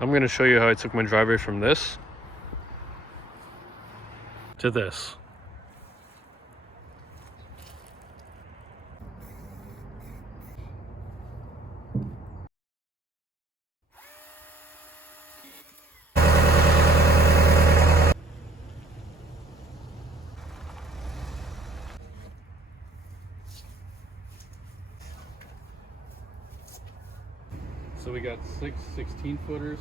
I'm going to show you how I took my driveway from this to this. So we got 6 16-footers.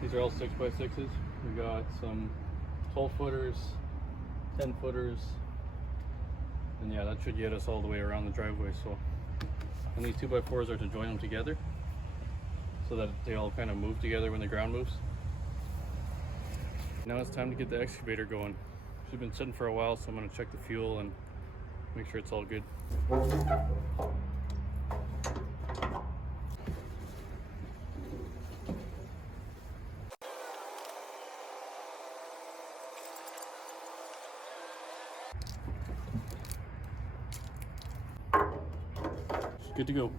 These are all 6x6s. We got some 12-footers, 10-footers, and yeah, that should get us all the way around the driveway. So, and these 2x4s are to join them together so that they all kind of move together when the ground moves. Now it's time to get the excavator going. She's been sitting for a while, so I'm going to check the fuel and make sure it's all good. Good to go.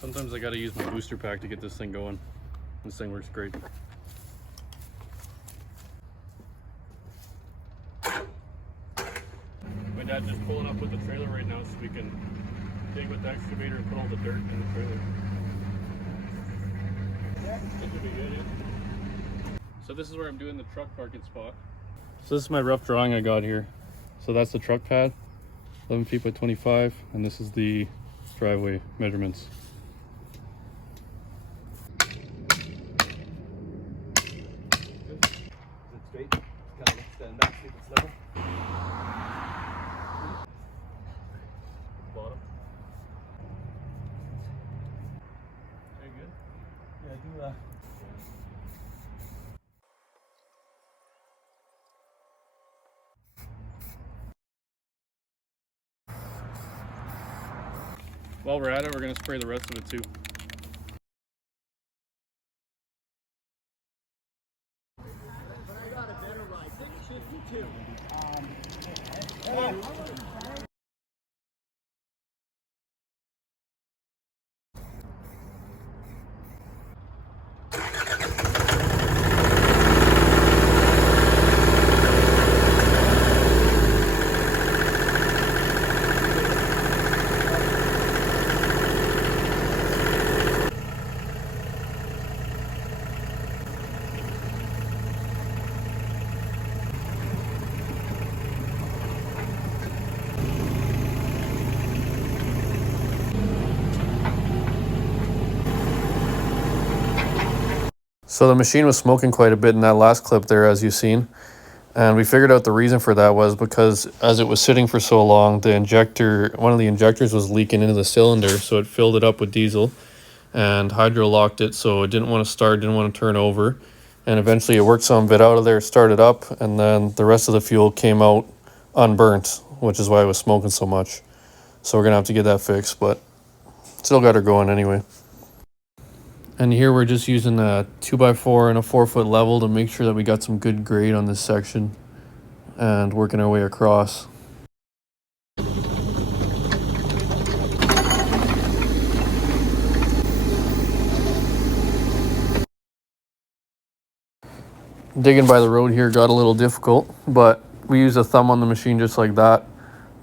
Sometimes I gotta use my booster pack to get this thing going. This thing works great. My dad's just pulling up with the trailer right now so we can dig with the excavator and put all the dirt in the trailer. Yeah, that should be good, yeah. So this is where I'm doing the truck parking spot. So this is my rough drawing I got here. So that's the truck pad, 11 feet by 25, and this is the driveway measurements. Straight, kind of stand back, see if it's level. Bottom. Very good. Yeah, do that. While we're at it, we're going to spray the rest of it too. So the machine was smoking quite a bit in that last clip there, as you've seen. And we figured out the reason for that was because as it was sitting for so long, the injector, one of the injectors was leaking into the cylinder, so it filled it up with diesel and hydro locked it, so it didn't want to start, didn't want to turn over. And eventually it worked some bit out of there, started up, and then the rest of the fuel came out unburnt, which is why it was smoking so much. So we're gonna have to get that fixed, but still got her going anyway. And here we're just using a 2x4 and a 4-foot level to make sure that we got some good grade on this section and working our way across. Digging by the road here got a little difficult, but we use a thumb on the machine just like that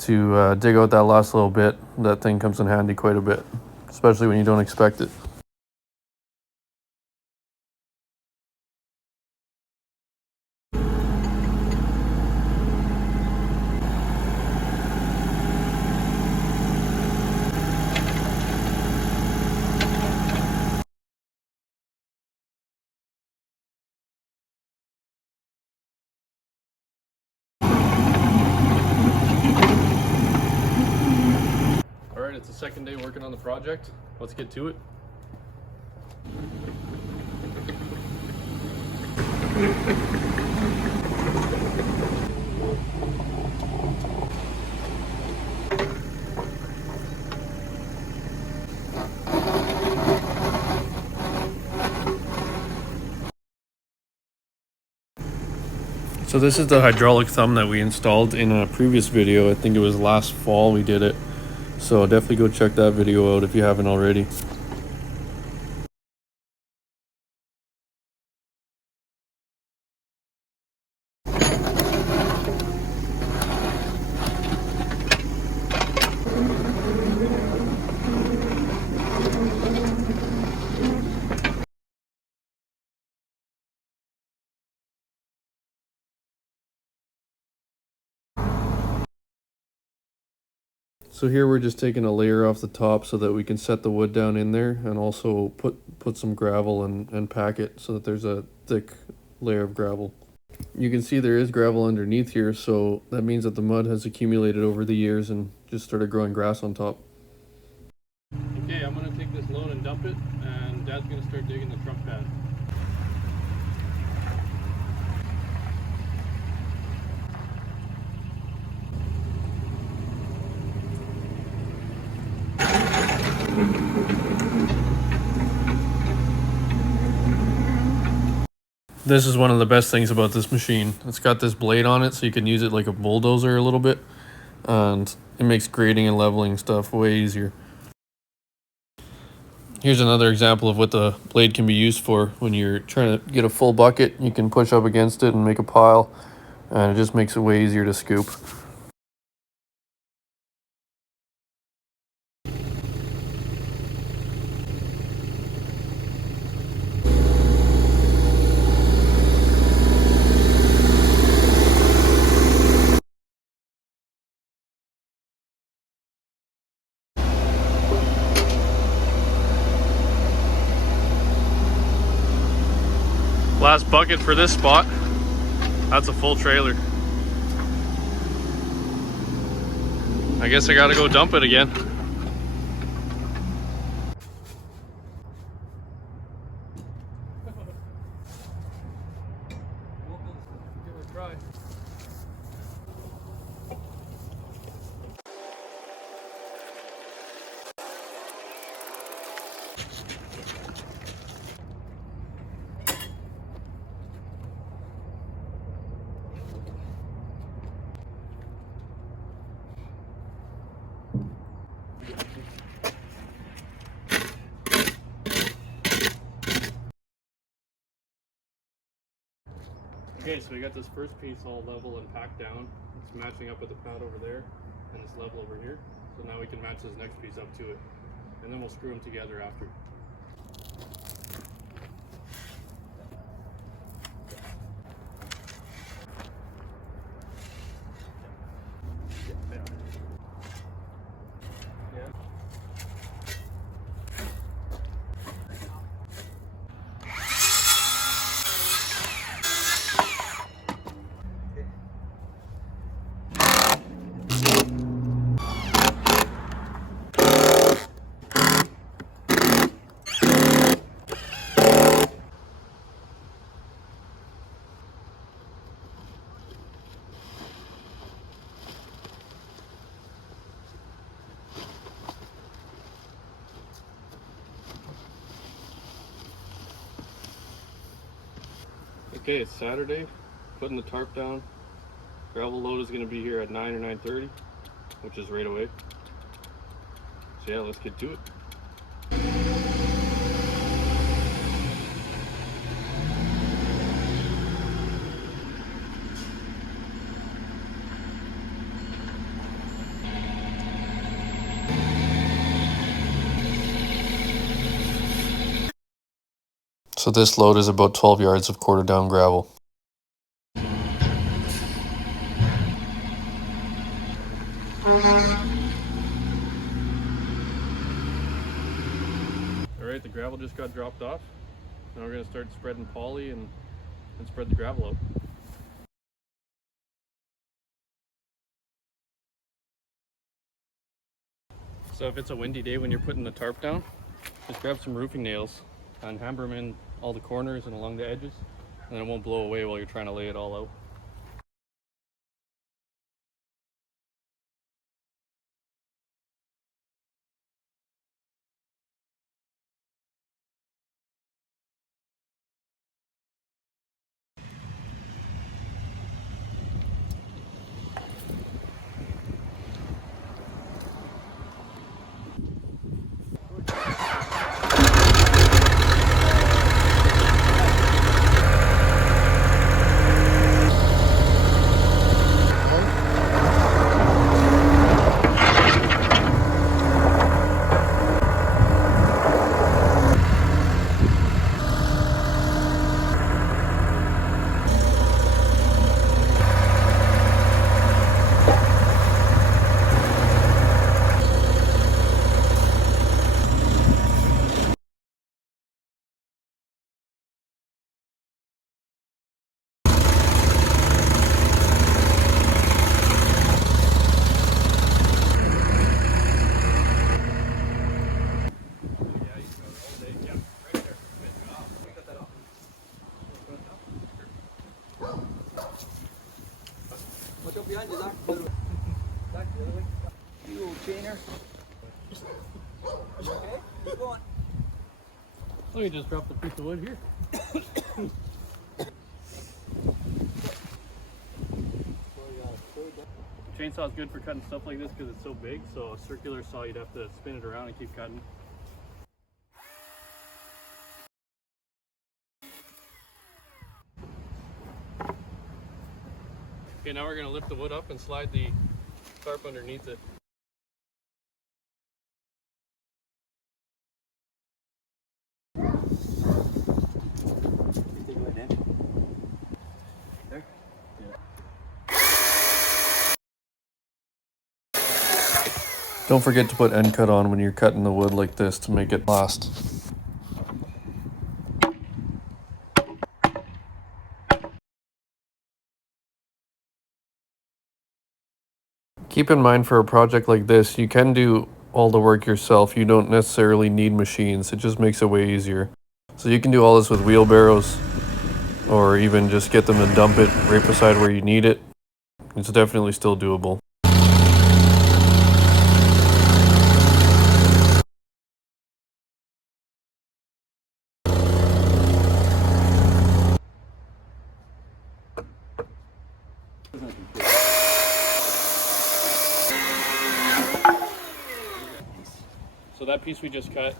to dig out that last little bit. That thing comes in handy quite a bit, especially when you don't expect it. Alright, it's the second day working on the project. Let's get to it. So this is the hydraulic thumb that we installed in a previous video. I think it was last fall we did it. So definitely go check that video out if you haven't already. So here we're just taking a layer off the top so that we can set the wood down in there, and also put some gravel and pack it so that there's a thick layer of gravel. You can see there is gravel underneath here, so that means that the mud has accumulated over the years and just started growing grass on top. Okay, I'm gonna take this load and dump it, and Dad's gonna start digging the truck pad. This is one of the best things about this machine. It's got this blade on it so you can use it like a bulldozer a little bit, and it makes grading and leveling stuff way easier. Here's another example of what the blade can be used for. When you're trying to get a full bucket, you can push up against it and make a pile, and it just makes it way easier to scoop. Last bucket for this spot. That's a full trailer. I guess I gotta go dump it again. Give it a try. Okay, so we got this first piece all level and packed down. It's matching up with the pad over there, and it's level over here. So now we can match this next piece up to it, and then we'll screw them together after. Okay, it's Saturday, putting the tarp down. Gravel load is going to be here at 9 or 9:30, which is right away. So yeah, let's get to it. So this load is about 12 yards of quarter down gravel. Alright, the gravel just got dropped off. Now we're going to start spreading poly and spread the gravel out. So if it's a windy day when you're putting the tarp down, just grab some roofing nails and hammer them in all the corners and along the edges, and then it won't blow away while you're trying to lay it all out. behind you, Zach. Zach, the other way. You old chainer. Okay, keep going. Oh, you just dropped a piece of wood here. Chainsaw is good for cutting stuff like this because it's so big, so a circular saw you'd have to spin it around and keep cutting. Okay, now we're going to lift the wood up and slide the tarp underneath it. Take it right in. There? Don't forget to put end cut on when you're cutting the wood like this to make it last. Keep in mind, for a project like this, you can do all the work yourself. You don't necessarily need machines. It just makes it way easier. So you can do all this with wheelbarrows, or even just get them to dump it right beside where you need it. It's definitely still doable. So that piece we just cut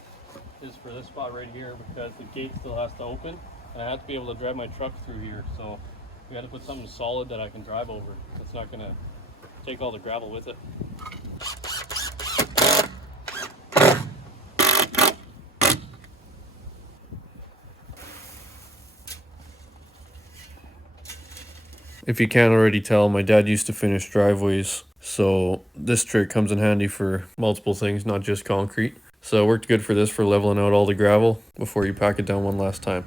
is for this spot right here because the gate still has to open and I have to be able to drive my truck through here. So we got to put something solid that I can drive over. It's not going to take all the gravel with it. If you can't already tell, my dad used to finish driveways, so this trick comes in handy for multiple things, not just concrete. So it worked good for this for leveling out all the gravel before you pack it down one last time.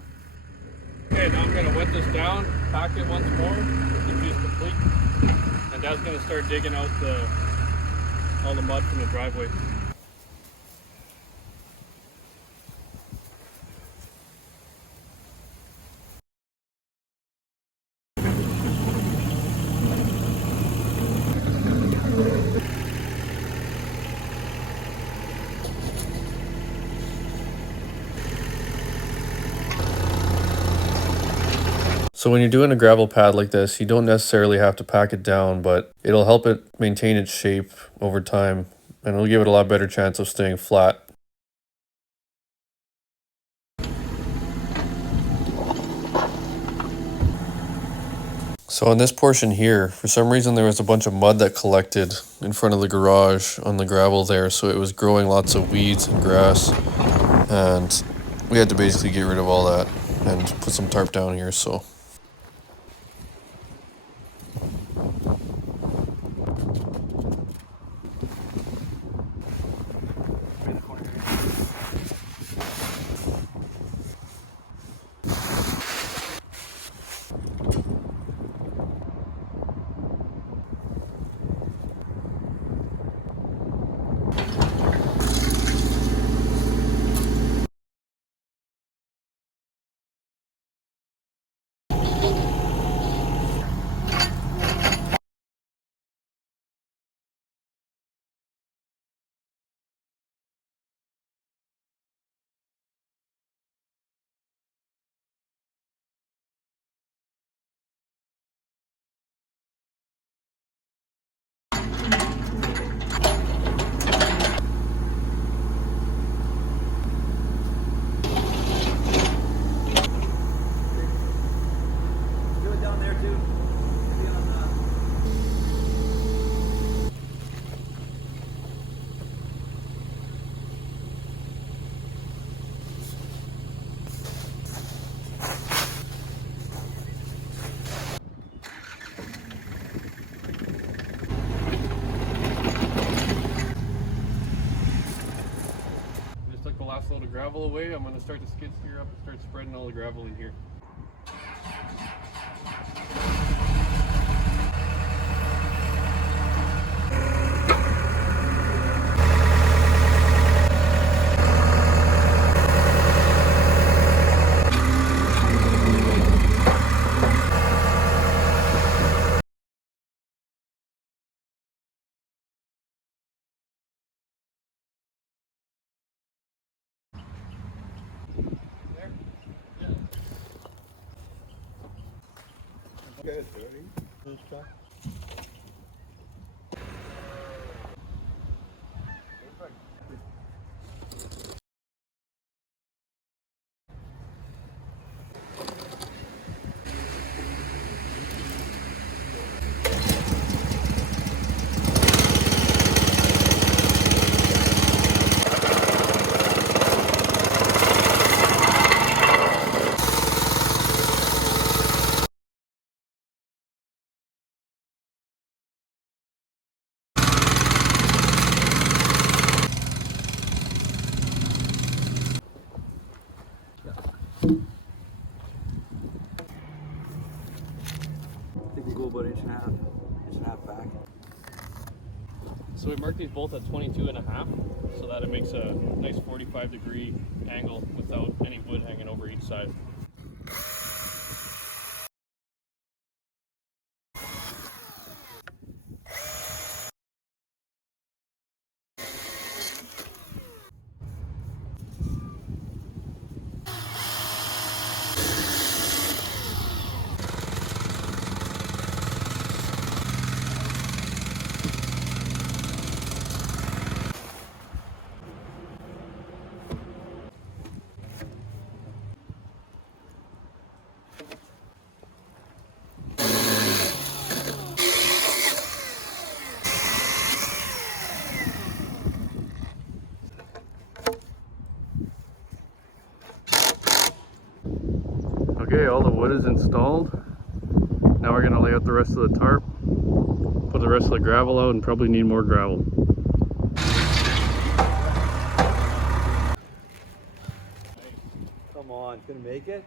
Okay, now I'm going to wet this down, pack it once more, the piece complete, and Dad's going to start digging out all the mud from the driveway. So when you're doing a gravel pad like this, you don't necessarily have to pack it down, but it'll help it maintain its shape over time, and it'll give it a lot better chance of staying flat. So on this portion here, for some reason there was a bunch of mud that collected in front of the garage on the gravel there, so it was growing lots of weeds and grass, and we had to basically get rid of all that and put some tarp down here. So just took the last load of gravel away. I'm going to start the skid steer up and start spreading all the gravel in here. Good, dirty. Those trucks. I think we go about inch and a half back. So we marked these both at 22.5, so that it makes a nice 45-degree angle without any wood hanging over each side. Okay, all the wood is installed. Now we're gonna lay out the rest of the tarp, put the rest of the gravel out, and probably need more gravel. Come on, gonna make it?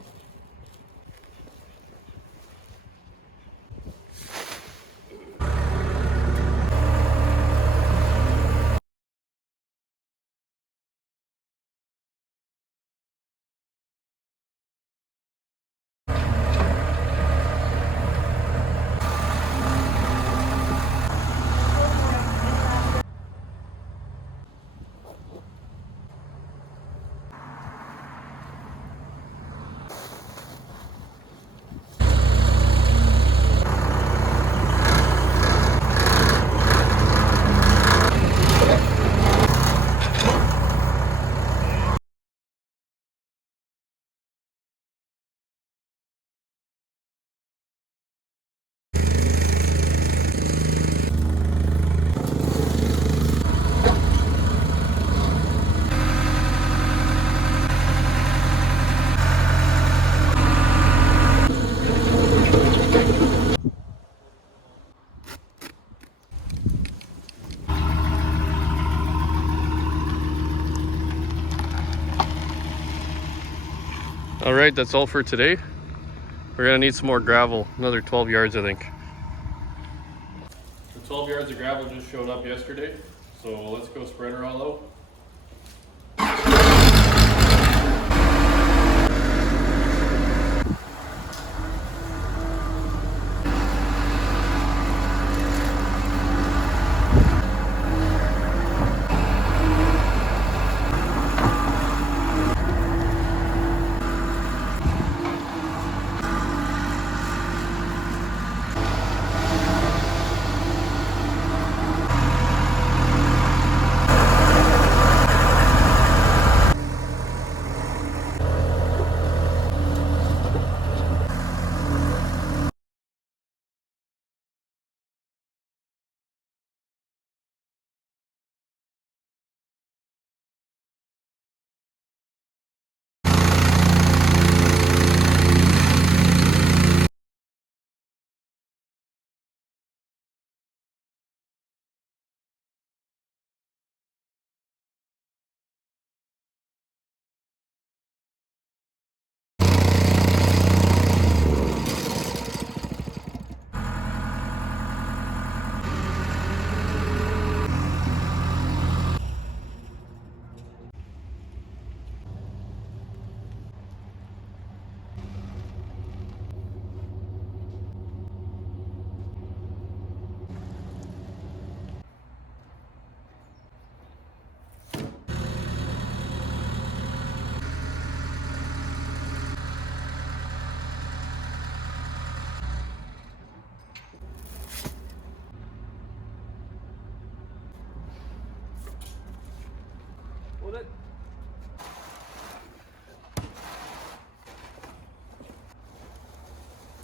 All right, that's all for today. We're gonna need some more gravel, another 12 yards, I think. The 12 yards of gravel just showed up yesterday, so let's go spread her all out.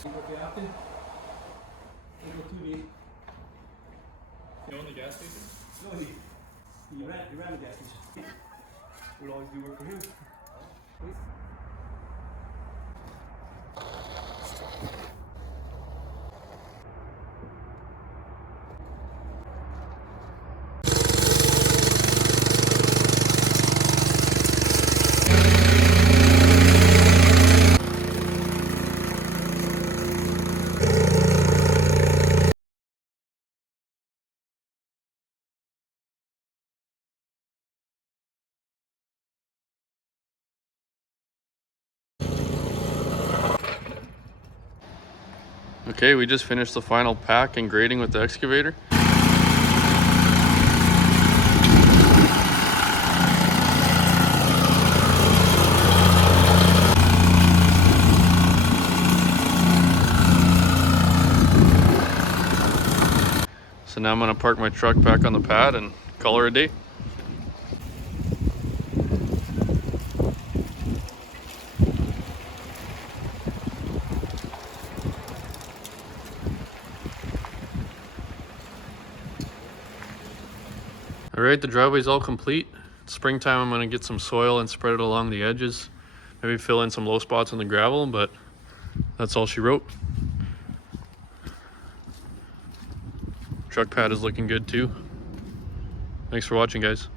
Captain. Don't go too deep. You own the gas station? No, he ran the gas station. We'll always do work for him. Okay, we just finished the final pack and grading with the excavator. So now I'm gonna park my truck back on the pad and call her a day. All right, the driveway's all complete. It's springtime, I'm gonna get some soil and spread it along the edges. Maybe fill in some low spots in the gravel, but that's all she wrote. Truck pad is looking good too. Thanks for watching, guys.